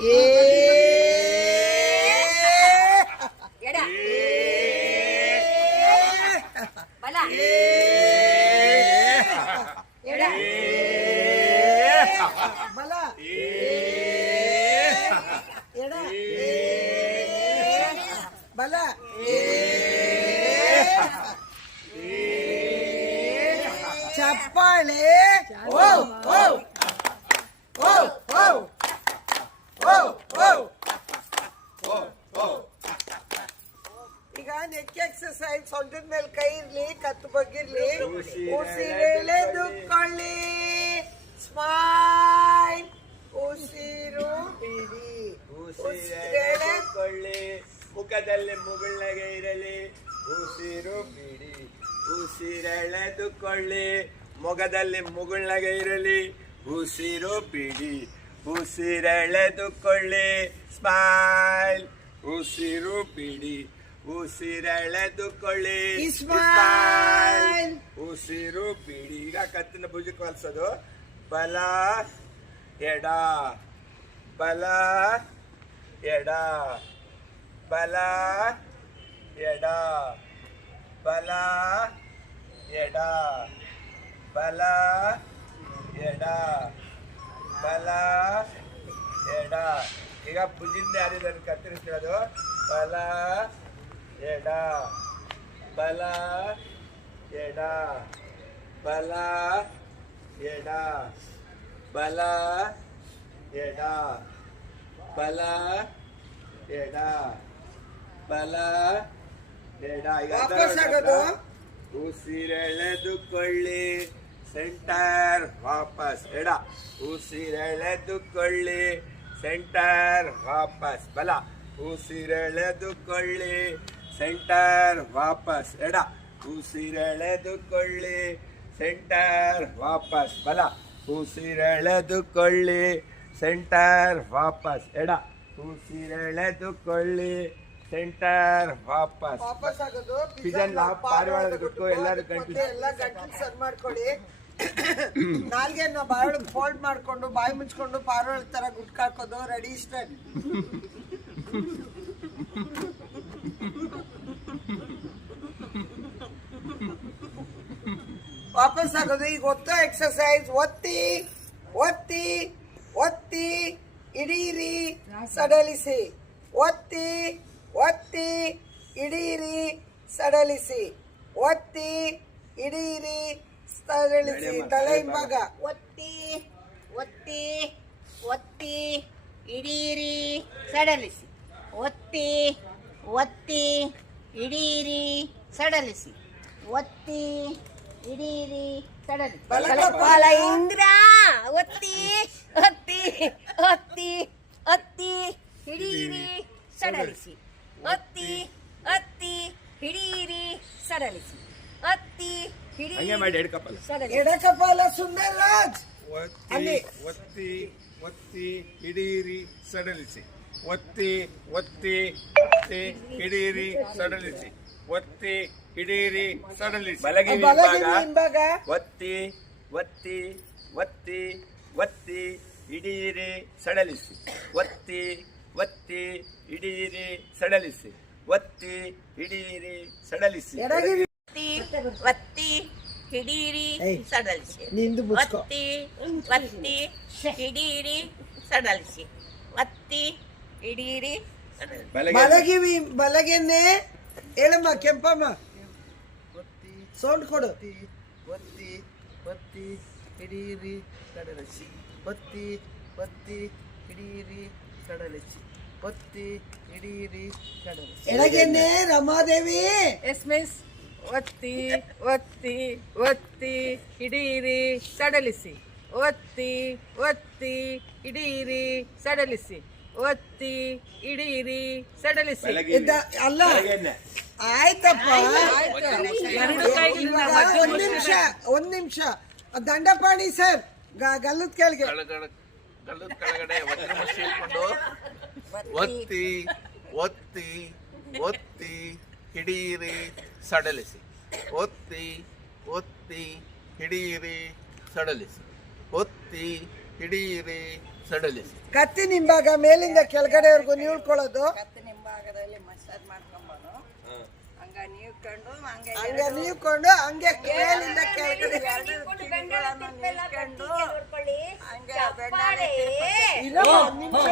ಏ ಎಡ ಬಲ ಎಡ ಬಲ ಎಡ ಬಲ ಚಪ್ಪಾಳೆ ಓ ಓ ಓ ಓ ಓ ಓ ಈಗ ನೆಕ್ ಎಕ್ಸರ್ಸೈಸ್ ಸೊಂಟದ ಮೇಲೆ ಕೈ ಇರ್ಲಿ ಕತ್ತು ಬಗ್ಗಿರ್ಲಿ ಉಸಿರೆಳೆದುಕೊಳ್ಳಿ ಸ್ಮೈಲ್ ಉಸಿರು ಬಿಡಿ ಉಸಿರೆಳೆದುಕೊಳ್ಳಿ ಮುಖದಲ್ಲಿ ಮುಗುಳ್ನಗೆ ಇರಲಿ ಉಸಿರು ಬಿಡಿ ಉಸಿರೆಳೆದುಕೊಳ್ಳಿ ಮೊಗದಲ್ಲಿ ಮುಗುಳ್ನಗೆ ಇರಲಿ ಉಸಿರು ಬಿಡಿ ಉಸಿರೆಳೆದುಕೊಳ್ಳಿ ಸ್ಮೈಲ್ ಉಸಿರು ಬಿಡಿ ಉಸಿರೆಳೆದುಕೊಳ್ಳಿ ಸ್ಮೈಲ್ ಉಸಿರು ಬಿಡಿ. ಈಗ ಕತ್ತಿನ ಭುಜಕ್ಕೆ ಕಲ್ಸೋದು ಬಲ ಎಡ ಬಲ ಎಡ ಬಲ ಎಡ ಬಲ ಎಡ ಬಲ ಎಡ ಬಲ ಎಡ. ಈಗ ಭುಜಿಂದ ಯಾರಿದ್ದಾರೆ ಕತ್ತರಿಸಿರೋದು ಬಲ ಎಡ ಬಲ ಎಡ ಬಲ ಎಡ ಬಲ ಎಡ ಬಲ ಎಡ ಬಲ ಎಡ. ಉಸಿರೆಳೆದುಕೊಳ್ಳಿ ಸೆಂಟರ್ ವಾಪಸ್ ಎಡ ಉಸಿರೆಳೆದುಕೊಳ್ಳಿ ಸೆಂಟರ್ ವಾಪಸ್ ಬಲ ಉಸಿರೆಳೆದುಕೊಳ್ಳಿ ಸೆಂಟರ್ ವಾಪಸ್ ಎಡ ಉಸಿರೆಳೆದುಕೊಳ್ಳಿ ಸೆಂಟರ್ ವಾಪಸ್ ಬಲ ಉಸಿರೆಳೆದುಕೊಳ್ಳಿ ಸೆಂಟರ್ ವಾಪಸ್ ಎಡ ಉಸಿರೆಳೆದುಕೊಳ್ಳಿ ಸೆಂಟರ್ ವಾಪಸ್ ವಾಪಸ್ ಆಗೋದು ಪಿಜನ್ ಲಾಪ್ ಪಾರಿವಾಳದ ಗುಟ್ಟು ಎಲ್ಲರೂ ಎಲ್ಲ ಗಂಟಲು ಸರ್ ಮಾಡ್ಕೊಳ್ಳಿ. ನಾಲ್ಗೆನ ಬಾಯಿ ಫೋಲ್ಡ್ ಮಾಡ್ಕೊಂಡು ಬಾಯಿ ಮುಚ್ಕೊಂಡು ಪಾರಿವಾಳ ತರ ಗುಟ್ಕ ಹಾಕೋದು. Ready start. ವಾಪಸ್ ಆಗೋದು. ಈಗ ಒತ್ತೋ ಎಕ್ಸರ್ಸೈಸ್ ಒತ್ತಿ ಒತ್ತಿ ಒತ್ತಿ ಹಿಡೀರಿ ಸಡಲಿಸಿ ಒತ್ತಿ ಒತ್ತಿ ಹಿಡೀರಿ ಸಡಲಿಸಿ ಒತ್ತಿ ಹಿಡೀರಿ ಸಡಲಿಸಿ. ತಲೆ ಹಿಂಭಾಗ ಒತ್ತಿ ಒತ್ತಿ ಒತ್ತಿ ಹಿಡೀರಿ ಸಡಲಿಸಿ ಒತ್ತಿ ಒತ್ತಿ ಹಿಡೀರಿ ಸಡಲಿಸಿ ಒತ್ತಿ ಹಿಡೀರಿ ಸಡಲಿಸಿ. ಬಲ ಇಂದ್ರ ಒತ್ತಿ ಒತ್ತಿ ಒತ್ತಿ ಒತ್ತಿ ಹಿಡೀರಿ ಸಡಲಿಸಿ ಒತ್ತಿ ಒತ್ತಿ ಹಿಡೀರಿ ಸಡಲಿಸಿ ಒತ್ತಿ ಹಂಗೆ ಮಾಡಿ ಎಡಕಪ್ಪಲ್ಲ ಎಡಕಪಾಲ ಸುಂದರ್ ರಾಜ್. ಒತ್ತಿ ಒತ್ತಿ ಒತ್ತಿ ಹಿಡೀರಿ ಸಡಲಿಸಿ ಒತ್ತಿ ಒತ್ತಿ ಒತ್ತಿ ಹಿಡೀರಿ ಸಡಲಿಸಿ ಒತ್ತಿ ಹಿಡೀರಿ ಸಡಲಿಸಿ. ಬಲಗಿವಿ ಹಿಂಭಾಗ ಒತ್ತಿ ಒತ್ತಿ ಒತ್ತಿ ಒತ್ತಿ ಹಿಡೀರಿ ಸಡಲಿಸಿ ಒತ್ತಿ ಒತ್ತಿ ಹಿಡೀರಿ ಸಡಲಿಸಿ ಒತ್ತಿ ಹಿಡೀರಿ ಸಡಲಿಸಿ. ಒತ್ತಿ ಹಿಡೀರಿ ಸಡಲಿಸಿ ನಿಂದು ಮುಚ್ಕೋ. ಒತ್ತಿ ಒತ್ತಿ ಹಿಡೀರಿ ಸಡಲಿಸಿ ಒತ್ತಿ ಹಿಡೀರಿ ಬಲಗಿವಿ ಬಲಗೆನ್ನೆ ಹೇಳಮ್ಮ ಕೆಂಪಮ್ಮ ಸೌಂಡ್ ಕೊಡು. ಒತ್ತಿ ಒತ್ತಿ ಹಿಡೀರಿ ಸಡಲಿಸಿ ಒತ್ತಿ ಒತ್ತಿ ಹಿಡೀರಿ ಸಡಲಿಸಿ ಒತ್ತಿ ಹಿಡೀರಿ ಸಡಲಿಸಿ. ಎಡಗೆನ್ನೆ ರಮಾದೇವಿ. ಎಸ್ ಮಿಸ್ ಒತ್ತಿ ಒತ್ತಿ ಒತ್ತಿ ಹಿಡೀರಿ ಸಡಲಿಸಿ ಒತ್ತಿ ಒತ್ತಿ ಹಿಡೀರಿ ಸಡಲಿಸಿ ಒತ್ತಿ ಹಿಡೀರಿ ಸಡಲಿಸಿ. ಅಲ್ಲ ಆಯ್ತಪ್ಪ. ಒಂದ್ ನಿಮಿಷ ದಂಡಪಾಣಿ ಸರ್ ಗಲ್ಲದ ಕೆಳಗೆ ಗಲ್ಲದ ಕೆಳಗಡೆ ವಜ್ರಮುಷ್ಟಿ ಇಟ್ಕೊಂಡು ಒತ್ತಿ ಒತ್ತಿ ಒತ್ತಿ ಹಿಡೀರಿ ಸಡಲಿಸಿ ಒತ್ತಿ ಒತ್ತಿ ಹಿಡೀರಿ ಸಡಲಿಸಿ ಒತ್ತಿ ಹಿಡೀರಿ ಸಡಲಿಸಿ. ಕತ್ತಿ ನಿಂಬಾಗ ಮೇಲಿಂದ ಕೆಳಗಡೆವರೆಗೂ ನೀಳ್ಕೊಳ್ಳೋದು. ಕತ್ತು ನಿಂಬಾಗದಲ್ಲಿ ಮಸಾಜ್ ಮಾಡ್ಕೊಂಬೋದು. ಹಂಗ ನೀವ್ಕೊಂಡು ಹಂಗೆ ನೀವ್ಕೊಂಡು ಹಂಗೆ ಮೇಲಿಂದ ಕೆಳಗಡೆ ಕಿವಿಗಳನ್ನು ನೀವ್ಕೊಂಡು ಹಂಗೆ ಬೆಣ್ಣೆ ಇರೋ ಒಂದ್ ನಿಮಿಷ